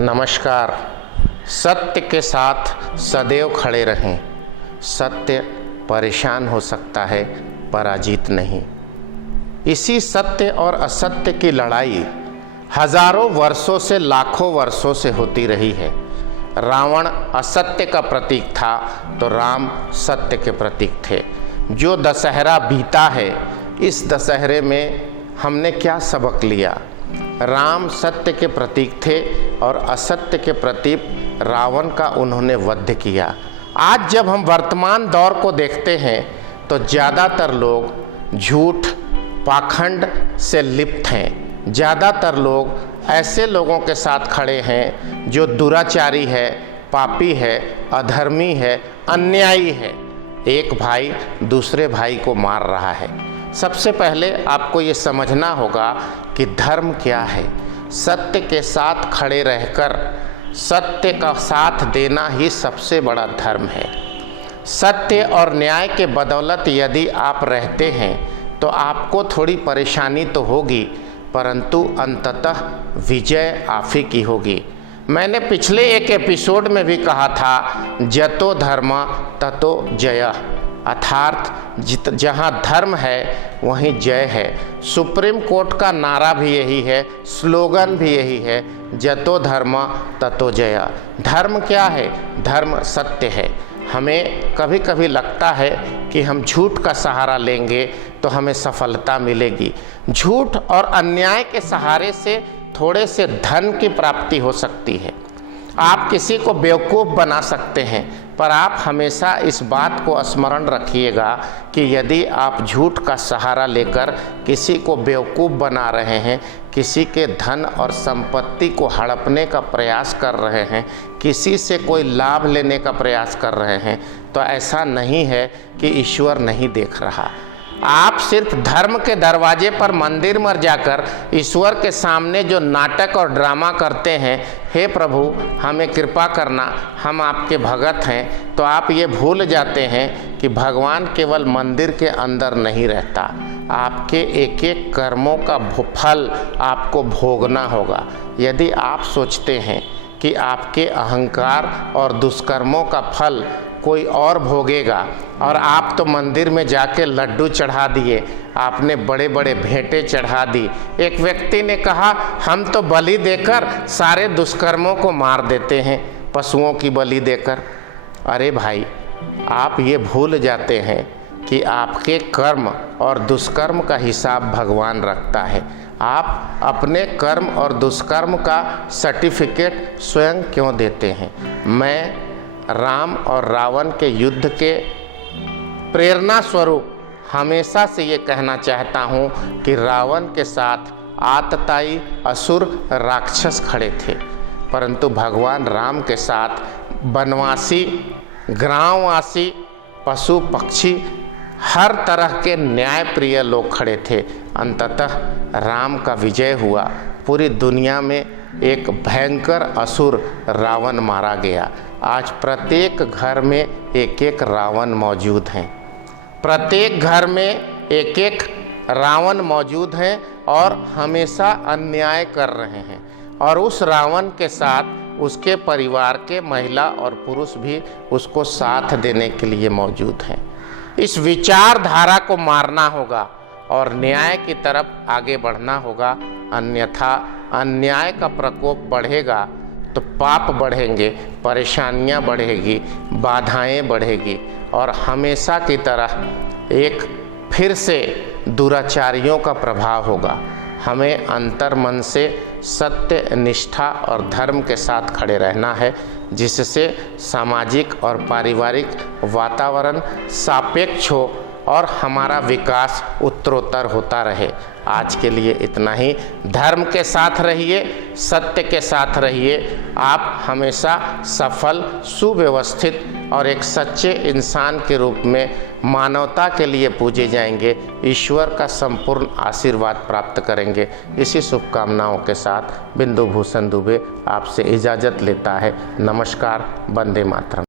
नमस्कार। सत्य के साथ सदैव खड़े रहें। सत्य परेशान हो सकता है, पराजित नहीं। इसी सत्य और असत्य की लड़ाई हजारों वर्षों से लाखों वर्षों से होती रही है। रावण असत्य का प्रतीक था तो राम सत्य के प्रतीक थे। जो दशहरा बीता है, इस दशहरे में हमने क्या सबक लिया? राम सत्य के प्रतीक थे और असत्य के प्रतीक रावण का उन्होंने वध किया। आज जब हम वर्तमान दौर को देखते हैं तो ज़्यादातर लोग झूठ, पाखंड से लिप्त हैं। ज़्यादातर लोग ऐसे लोगों के साथ खड़े हैं जो दुराचारी है, पापी है, अधर्मी है, अन्यायी है। एक भाई दूसरे भाई को मार रहा है। सबसे पहले आपको ये समझना होगा कि धर्म क्या है। सत्य के साथ खड़े रहकर सत्य का साथ देना ही सबसे बड़ा धर्म है। सत्य और न्याय के बदौलत यदि आप रहते हैं तो आपको थोड़ी परेशानी तो होगी, परंतु अंततः विजय आप ही की होगी। मैंने पिछले एक एपिसोड में भी कहा था, जतो धर्म ततो जय, अर्थात जहाँ धर्म है वहीं जय है। सुप्रीम कोर्ट का नारा भी यही है, स्लोगन भी यही है, जतो धर्म ततो जय। धर्म क्या है? धर्म सत्य है। हमें कभी कभी लगता है कि हम झूठ का सहारा लेंगे तो हमें सफलता मिलेगी। झूठ और अन्याय के सहारे से थोड़े से धन की प्राप्ति हो सकती है। आप किसी को बेवकूफ़ बना सकते हैं, पर आप हमेशा इस बात को स्मरण रखिएगा कि यदि आप झूठ का सहारा लेकर किसी को बेवकूफ़ बना रहे हैं, किसी के धन और संपत्ति को हड़पने का प्रयास कर रहे हैं, किसी से कोई लाभ लेने का प्रयास कर रहे हैं, तो ऐसा नहीं है कि ईश्वर नहीं देख रहा। आप सिर्फ धर्म के दरवाजे पर मंदिर में जाकर ईश्वर के सामने जो नाटक और ड्रामा करते हैं, हे प्रभु हमें कृपा करना, हम आपके भगत हैं, तो आप ये भूल जाते हैं कि भगवान केवल मंदिर के अंदर नहीं रहता। आपके एक एक कर्मों का फल आपको भोगना होगा। यदि आप सोचते हैं कि आपके अहंकार और दुष्कर्मों का फल कोई और भोगेगा, और आप तो मंदिर में जाके लड्डू चढ़ा दिए, आपने बड़े बड़े भेंटे चढ़ा दी। एक व्यक्ति ने कहा, हम तो बलि देकर सारे दुष्कर्मों को मार देते हैं, पशुओं की बलि देकर। अरे भाई, आप ये भूल जाते हैं कि आपके कर्म और दुष्कर्म का हिसाब भगवान रखता है। आप अपने कर्म और दुष्कर्म का सर्टिफिकेट स्वयं क्यों देते हैं? मैं राम और रावण के युद्ध के प्रेरणा स्वरूप हमेशा से ये कहना चाहता हूँ कि रावण के साथ आतताई असुर राक्षस खड़े थे, परंतु भगवान राम के साथ वनवासी, ग्रामवासी, पशु पक्षी, हर तरह के न्यायप्रिय लोग खड़े थे। अंततः राम का विजय हुआ। पूरी दुनिया में एक भयंकर असुर रावण मारा गया। आज प्रत्येक घर में एक एक रावण मौजूद हैं। प्रत्येक घर में एक एक रावण मौजूद हैं और हमेशा अन्याय कर रहे हैं। और उस रावण के साथ उसके परिवार के महिला और पुरुष भी उसको साथ देने के लिए मौजूद हैं। इस विचारधारा को मारना होगा और न्याय की तरफ आगे बढ़ना होगा, अन्यथा अन्याय का प्रकोप बढ़ेगा तो पाप बढ़ेंगे, परेशानियां बढ़ेगी, बाधाएं बढ़ेगी और हमेशा की तरह एक फिर से दुराचारियों का प्रभाव होगा। हमें अंतर्मन से सत्य, निष्ठा और धर्म के साथ खड़े रहना है, जिससे सामाजिक और पारिवारिक वातावरण सापेक्ष हो और हमारा विकास उत्तरोत्तर होता रहे। आज के लिए इतना ही। धर्म के साथ रहिए, सत्य के साथ रहिए। आप हमेशा सफल, सुव्यवस्थित और एक सच्चे इंसान के रूप में मानवता के लिए पूजे जाएंगे। ईश्वर का संपूर्ण आशीर्वाद प्राप्त करेंगे। इसी शुभकामनाओं के साथ बिंदु भूषण दुबे आपसे इजाज़त लेता है। नमस्कार। वंदे मातरम।